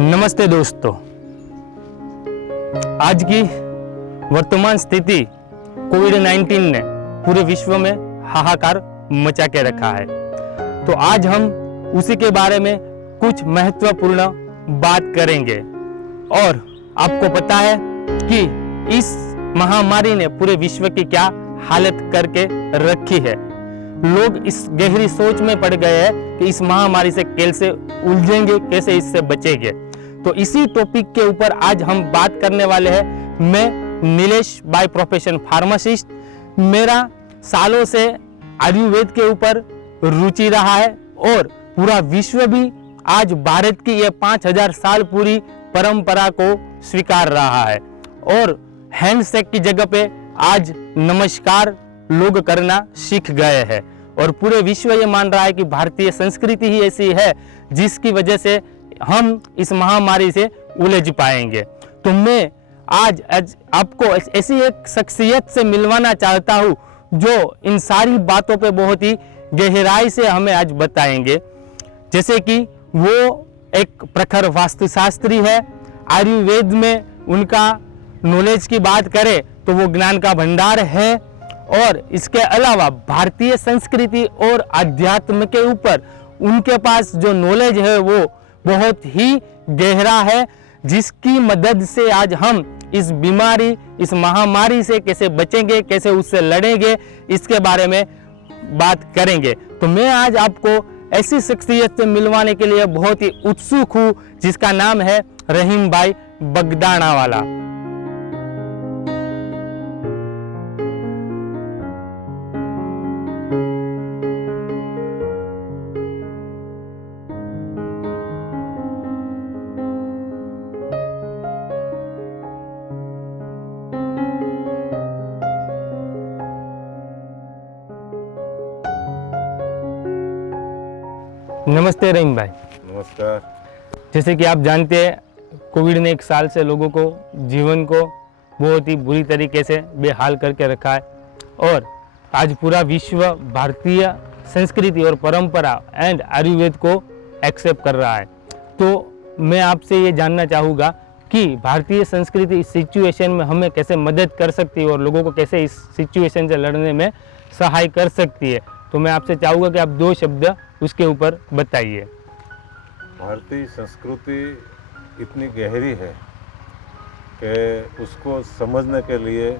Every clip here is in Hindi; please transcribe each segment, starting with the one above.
नमस्ते दोस्तों, आज की वर्तमान स्थिति कोविड-19 ने पूरे विश्व में हाहाकार मचा के रखा है। तो आज हम उसी के बारे में कुछ महत्वपूर्ण बात करेंगे। और आपको पता है कि इस महामारी ने पूरे विश्व की क्या हालत करके रखी है। लोग इस गहरी सोच में पड़ गए हैं कि इस महामारी से कैसे उलझेंगे, कैसे इससे बचेंगे। तो इसी टॉपिक के ऊपर आज हम बात करने वाले हैं। मैं नीलेश बाय प्रोफेशन फार्मासिस्ट, मेरा सालों से आयुर्वेद के ऊपर रुचि रहा है और पूरा विश्व भी आज भारत की ये 5000 साल पूरी परंपरा को स्वीकार रहा है। और हैंडशेक की जगह पे आज नमस्कार लोग करना सीख गए हैं और पूरे विश्व ये मान रहा है कि भारतीय संस्कृति ही ऐसी है जिसकी वजह से हम इस महामारी से उलझ पाएंगे। तो मैं आज आपको ऐसी एक शख्सियत से मिलवाना चाहता हूँ जो इन सारी बातों पे बहुत ही गहराई से हमें आज बताएंगे। जैसे कि वो एक प्रखर वास्तुशास्त्री है। आयुर्वेद में उनका नॉलेज की बात करें तो वो ज्ञान का भंडार है। और इसके अलावा भारतीय संस्कृति और अध्यात्म के ऊपर उनके पास जो नॉलेज है वो बहुत ही गहरा है, जिसकी मदद से आज हम इस बीमारी, इस महामारी से कैसे बचेंगे, कैसे उससे लड़ेंगे, इसके बारे में बात करेंगे। तो मैं आज आपको ऐसी शख्सियत से मिलवाने के लिए बहुत ही उत्सुक हूँ जिसका नाम है रहीम भाई बगदाणावाला। नमस्ते रहीम भाई। नमस्कार। जैसे कि आप जानते हैं, कोविड ने एक साल से लोगों को, जीवन को बहुत ही बुरी तरीके से बेहाल करके रखा है और आज पूरा विश्व भारतीय संस्कृति और परंपरा एंड आयुर्वेद को एक्सेप्ट कर रहा है। तो मैं आपसे ये जानना चाहूँगा कि भारतीय संस्कृति इस सिचुएशन में हमें कैसे मदद कर सकती है और लोगों को कैसे इस सिचुएशन से लड़ने में सहाय कर सकती है। तो मैं आपसे चाहूँगा कि आप 2 शब्द उसके ऊपर बताइए। भारतीय संस्कृति इतनी गहरी है कि उसको समझने के लिए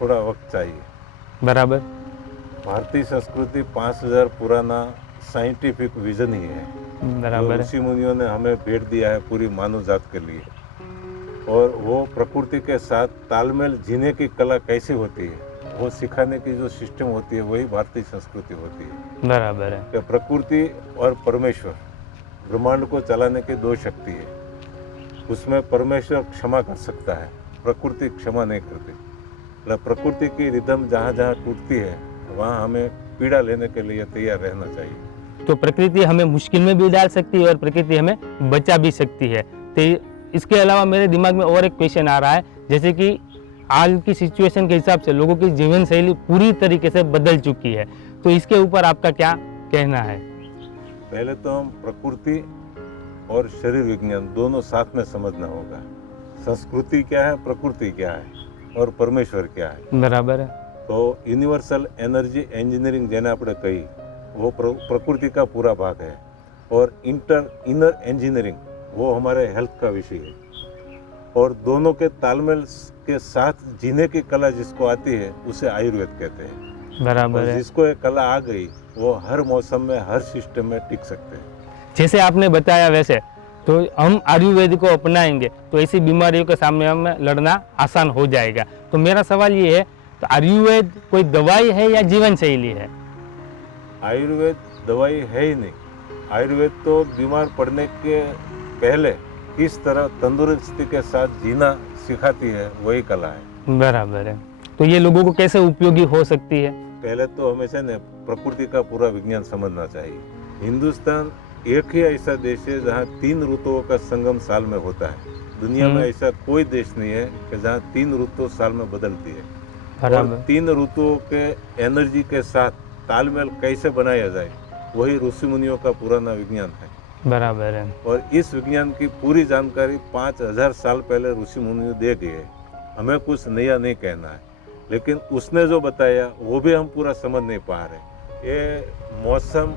थोड़ा वक्त चाहिए। बराबर। भारतीय संस्कृति 5000 पुराना साइंटिफिक विजन ही है। बराबर। ऋषि मुनियों ने हमें भेंट दिया है पूरी मानव जात के लिए। और वो प्रकृति के साथ तालमेल जीने की कला कैसी होती है वो सिखाने की जो सिस्टम होती है वही भारतीय संस्कृति होती है। बराबर है कि प्रकृति और परमेश्वर, ब्रह्मांड को चलाने की 2 शक्ति है। उसमें परमेश्वर क्षमा कर सकता है, प्रकृति क्षमा नहीं करती। मतलब प्रकृति की रिदम जहाँ जहाँ टूटती है वहाँ हमें पीड़ा लेने के लिए तैयार रहना चाहिए। तो प्रकृति हमें मुश्किल में भी डाल सकती है और प्रकृति हमें बचा भी सकती है। तो इसके अलावा मेरे दिमाग में और एक क्वेश्चन आ रहा है, जैसे कि आज की सिचुएशन के हिसाब से लोगों की जीवन शैली पूरी तरीके से बदल चुकी है, तो इसके ऊपर आपका क्या कहना है? पहले तो हम प्रकृति और शरीर विज्ञान दोनों साथ में समझना होगा। संस्कृति क्या है, प्रकृति क्या है और परमेश्वर क्या है। बराबर है। तो यूनिवर्सल एनर्जी इंजीनियरिंग જેને આપણે कही वो प्रकृति का पूरा भाग है और इनर इंजीनियरिंग वो हमारे हेल्थ का विषय है। और दोनों के तालमेल के साथ जीने की कला जिसको आती है उसे आयुर्वेद कहते हैं। बराबर है। जिसको ये कला आ गई वो हर मौसम में, हर सिस्टम में टिक सकते हैं। जैसे आपने बताया वैसे तो हम आयुर्वेद को अपनाएंगे तो ऐसी बीमारियों के सामने हमें लड़ना आसान हो जाएगा। तो मेरा सवाल ये है, तो आयुर्वेद कोई दवाई है या जीवन शैली है? आयुर्वेद दवाई है ही नहीं। आयुर्वेद तो बीमार पड़ने के पहले किस तरह तंदुरुस्ती के साथ जीना सिखाती है वही कला है। बराबर है। तो ये लोगों को कैसे उपयोगी हो सकती है? पहले तो हमेशा ने प्रकृति का पूरा विज्ञान समझना चाहिए। हिंदुस्तान एक ही ऐसा देश है जहाँ 3 ऋतुओं का संगम साल में होता है। दुनिया में ऐसा कोई देश नहीं है कि जहाँ 3 ऋतु साल में बदलती है। और 3 ऋतुओं के एनर्जी के साथ तालमेल कैसे बनाया जाए वही ऋषि मुनियों का पुराना विज्ञान है। बराबर है। और इस विज्ञान की पूरी जानकारी 5000 साल पहले ऋषि मुनि दे गए। हमें कुछ नया नहीं कहना है, लेकिन उसने जो बताया वो भी हम पूरा समझ नहीं पा रहे। ये मौसम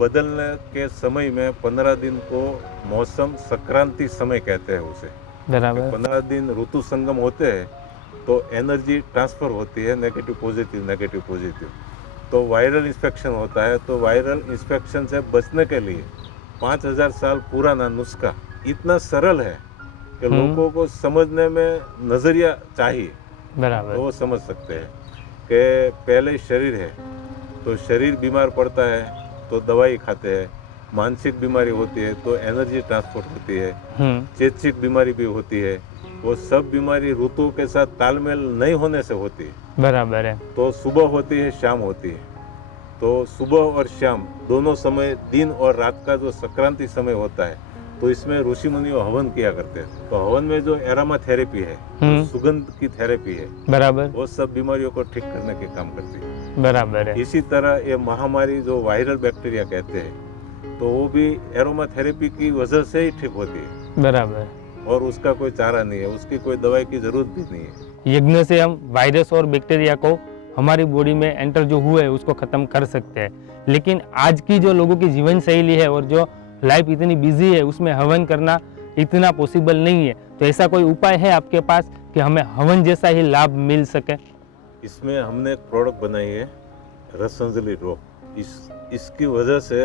बदलने के समय में 15 दिन को मौसम संक्रांति समय कहते हैं उसे। बराबर। 15 दिन ऋतु संगम होते हैं तो एनर्जी ट्रांसफर होती है, नेगेटिव पॉजिटिव। तो वायरल इंस्पेक्शन होता है, तो वायरल इंस्पेक्शन से बचने के लिए 5000 साल पुराना नुस्खा इतना सरल है कि लोगों को समझने में नजरिया चाहिए, बराबर। तो वो समझ सकते हैं कि पहले शरीर है तो शरीर बीमार पड़ता है तो दवाई खाते हैं, मानसिक बीमारी होती है तो एनर्जी ट्रांसपोर्ट होती है, चैतसिक बीमारी भी होती है। वो सब बीमारी ऋतु के साथ तालमेल नहीं होने से होती है। बराबर है। तो सुबह होती है, शाम होती है। तो सुबह और शाम दोनों समय, दिन और रात का जो संक्रांति समय होता है, तो इसमें ऋषि मुनि हवन किया करते हैं। तो हवन में जो एरोमा थेरेपी है, जो सुगंध की थेरेपी है, बराबर, वो सब बीमारियों को ठीक करने के काम करती है। बराबर है। इसी तरह ये महामारी जो वायरल बैक्टीरिया कहते हैं, तो वो भी एरोमा थेरेपी की वजह से ही ठीक होती है। बराबर। और उसका कोई चारा नहीं है, उसकी कोई दवाई की जरूरत भी नहीं है। यज्ञ से हम वायरस और बैक्टीरिया को हमारी बॉडी में एंटर जो हुए उसको खत्म कर सकते हैं। लेकिन आज की जो लोगों की जीवन शैली है और जो लाइफ इतनी बिजी है, उसमें हवन करना इतना पॉसिबल नहीं है। तो ऐसा कोई उपाय है आपके पास कि हमें हवन जैसा ही लाभ मिल सके? इसमें हमने एक प्रोडक्ट बनाई है, रसंजलि ड्रॉप। इसकी वजह से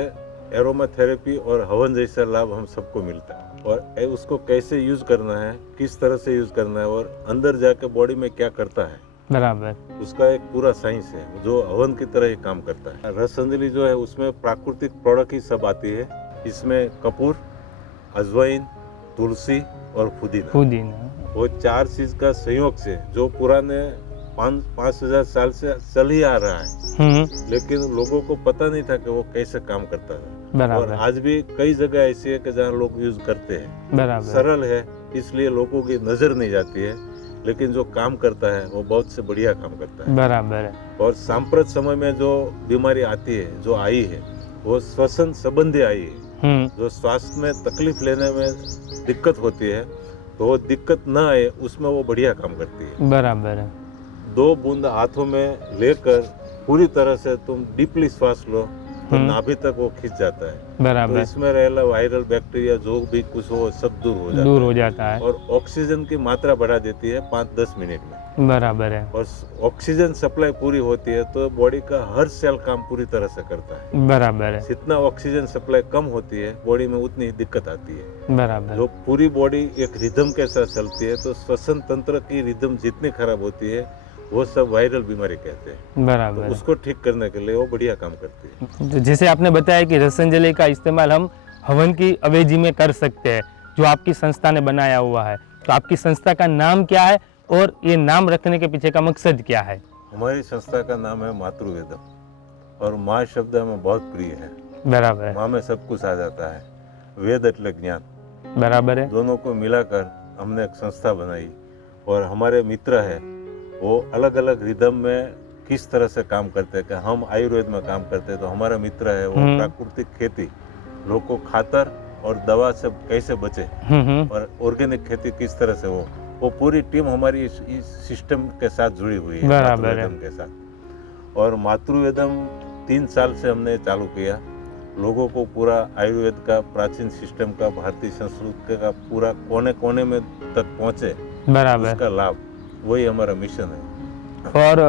एरोमा थेरेपी और हवन जैसा लाभ हम सबको मिलता है। और उसको कैसे यूज करना है, किस तरह से यूज करना है और अंदर जाके बॉडी में क्या करता है, बराबर, उसका एक पूरा साइंस है जो हवन की तरह ही काम करता है। रसंजलि जो है उसमें प्राकृतिक प्रोडक्ट ही सब आती है। इसमें कपूर, अजवाइन, तुलसी और पुदीना, वो 4 चीज का संयोग से जो पुराने 5000 साल से चल ही आ रहा है, लेकिन लोगों को पता नहीं था कि वो कैसे काम करता है। और आज भी कई जगह ऐसी है कि जहाँ लोग यूज करते हैं। सरल है इसलिए लोगों की नजर नहीं जाती है, लेकिन जो काम करता है वो बहुत से बढ़िया काम करता है। बराबर है। और सांप्रत समय में जो बीमारी आती है, जो आई है, वो श्वसन संबंधी आई है। जो श्वास में तकलीफ लेने में दिक्कत होती है, तो वो दिक्कत ना आए उसमें वो बढ़िया काम करती है। बराबर है। 2 बूंद हाथों में लेकर पूरी तरह से तुम डीपली श्वास लो तो नाभि तक वो खींच जाता है। बराबर। तो इसमें रहेला वायरल बैक्टीरिया जो भी कुछ हो सब दूर हो जाता है। और ऑक्सीजन की मात्रा बढ़ा देती है 5-10 मिनट में। बराबर है। और ऑक्सीजन सप्लाई पूरी होती है तो बॉडी का हर सेल काम पूरी तरह से करता है। बराबर है। जितना ऑक्सीजन सप्लाई कम होती है बॉडी में उतनी दिक्कत आती है। बराबर। जो पूरी बॉडी एक रिदम के साथ चलती है, तो श्वसन तंत्र की रिदम जितनी खराब होती है वो सब वायरल बीमारी कहते हैं। बराबर। तो उसको ठीक करने के लिए वो बढ़िया काम करती है। तो जैसे आपने बताया कि रसंजलि का इस्तेमाल हम हवन की अवेजी में कर सकते हैं, जो आपकी संस्था ने बनाया हुआ है। तो आपकी संस्था का नाम क्या है और ये नाम रखने के पीछे का मकसद क्या है? हमारी संस्था का नाम है मातृवेदम, और माँ शब्द हमें बहुत प्रिय है। बराबर। माँ में सब कुछ आ जाता है, वेद એટલે ज्ञान। बराबर है। दोनों को मिलाकर हमने एक संस्था बनाई। और हमारे मित्र है वो अलग अलग रिदम में किस तरह से काम करते हैं। कि हम आयुर्वेद में काम करते हैं, तो हमारा मित्र है वो प्राकृतिक खेती, लोग को खातर और दवा से कैसे बचे, और ऑर्गेनिक खेती किस तरह से हो, वो पूरी टीम हमारी इस सिस्टम के साथ जुड़ी हुई है, मातृवेदम के साथ। और मातृवेदम 3 साल से हमने चालू किया। लोगों को पूरा आयुर्वेद का प्राचीन सिस्टम का, भारतीय संस्कृति का पूरा कोने कोने में तक पहुँचे, बराबर, उसका लाभ, वही हमारा मिशन है। और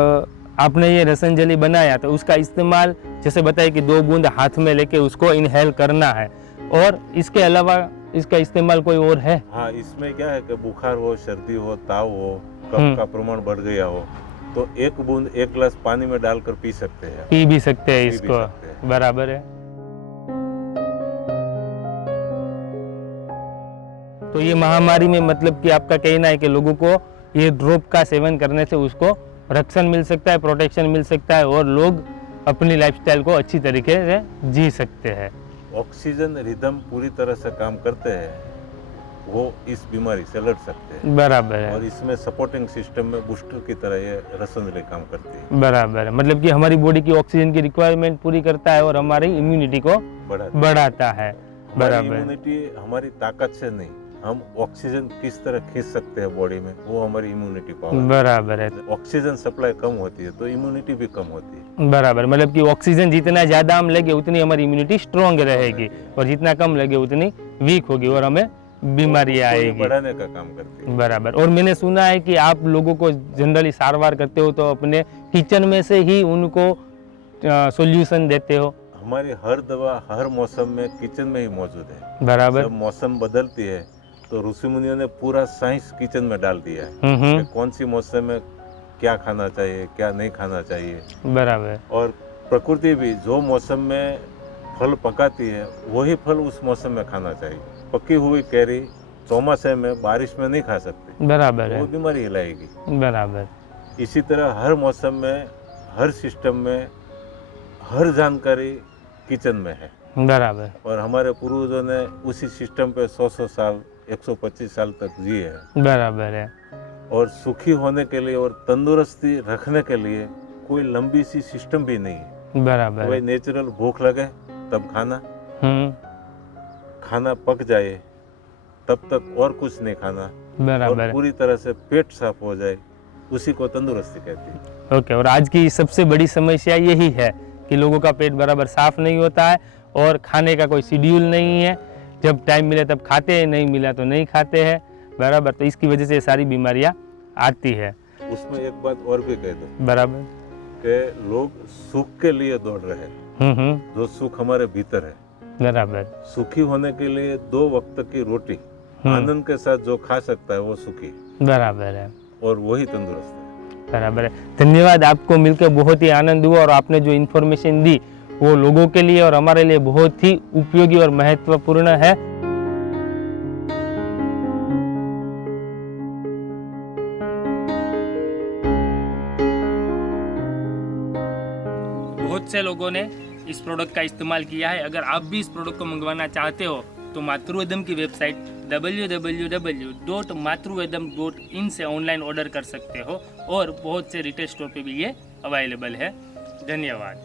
आपने ये रसंजलि बनाया तो उसका इस्तेमाल जैसे बताया कि 2 बूंद हाथ में लेके उसको इनहेल करना है, और इसके अलावा इसका इस्तेमाल कोई और है? हाँ, इसमें क्या है कि बुखार हो, सर्दी हो, ताव हो, कफ का प्रमाण बढ़ गया हो, तो 1 बूंद 1 गिलास पानी में डालकर पी सकते हैं। पी भी सकते हैं इसको। बराबर है। तो ये महामारी में मतलब कि आपका कहना है कि लोगों को ये ड्रॉप का सेवन करने से उसको रक्षण मिल सकता है, प्रोटेक्शन मिल सकता है, और लोग अपनी लाइफस्टाइल को अच्छी तरीके से जी सकते हैं। ऑक्सीजन रिदम पूरी तरह से काम करते हैं, वो इस बीमारी से लड़ सकते हैं। बराबर है। और इसमें सपोर्टिंग सिस्टम में बूस्टर की तरह ये रसंजलि काम करती है। बराबर है। मतलब कि हमारी बॉडी की ऑक्सीजन की रिक्वायरमेंट पूरी करता है और हमारी इम्यूनिटी को बढ़ाता है। हमारी बराबर। इम्यूनिटी हमारी ताकत से नहीं, हम ऑक्सीजन किस तरह खींच सकते हैं बॉडी में, वो हमारी इम्यूनिटी पावर बराबर है। है। ऑक्सीजन सप्लाई कम होती है तो इम्यूनिटी भी कम होती है। बराबर, मतलब कि ऑक्सीजन जितना ज़्यादा हम लगे उतनी हमारी इम्यूनिटी स्ट्रॉन्ग रहेगी, रहती है। और जितना कम लगे उतनी वीक होगी और हमें बीमारियाँ उसको ये आएगी। बढ़ाने का काम करती है। बराबर। और मैंने सुना है कि आप लोगों को जनरली सारवार करते हो तो अपने किचन में से ही उनको सॉल्यूशन देते हो। हमारी हर दवा हर मौसम में किचन में ही मौजूद है। बराबर। जब मौसम बदलती है तो ऋषि मुनियों ने पूरा साइंस किचन में डाल दिया है हम्म। कि कौन सी मौसम में क्या खाना चाहिए, क्या नहीं खाना चाहिए। बराबर। और प्रकृति भी जो मौसम में फल पकाती है वही फल उस मौसम में खाना चाहिए। पकी हुई कैरी चौमासे में बारिश में नहीं खा सकते, बराबर वो है। बीमारी लाएगी। बराबर। इसी तरह हर मौसम में, हर सिस्टम में, हर जानकारी किचन में है। बराबर। और हमारे पूर्वजों ने उसी सिस्टम पे 100 साल 125 साल तक जिए हैं। बराबर है। और सुखी होने के लिए और तंदुरुस्ती रखने के लिए कोई लंबी सी सिस्टम भी नहीं है। बराबर वही है। नेचुरल भूख लगे तब खाना, हम्म। खाना पक जाए तब तक और कुछ नहीं खाना, बराबर और है। पूरी तरह से पेट साफ हो जाए, उसी को तंदुरुस्ती कहती है। ओके। और आज की सबसे बड़ी समस्या यही है कि लोगों का पेट बराबर साफ नहीं होता है और खाने का कोई शेड्यूल नहीं है। जब टाइम मिले तब खाते हैं, नहीं मिला तो नहीं खाते हैं। बराबर। तो इसकी वजह से ये सारी बीमारियां आती है। उसमें एक बात और भी कह दो बराबर। कि लोग सुख के लिए दौड़ रहे हैं, जो सुख हमारे भीतर है। बराबर। सुखी होने के लिए 2 वक्त की रोटी आनंद के साथ जो खा सकता है वो सुखी, बराबर है। और वही तंदुरुस्त है। बराबर है। धन्यवाद, आपको मिलकर बहुत ही आनंद हुआ और आपने जो इन्फॉर्मेशन दी वो लोगों के लिए और हमारे लिए बहुत ही उपयोगी और महत्वपूर्ण है। बहुत से लोगों ने इस प्रोडक्ट का इस्तेमाल किया है। अगर आप भी इस प्रोडक्ट को मंगवाना चाहते हो तो मातृवेदम की वेबसाइट www.matruvedam.in से ऑनलाइन ऑर्डर कर सकते हो और बहुत से रिटेल स्टोर पे भी ये अवेलेबल है। धन्यवाद।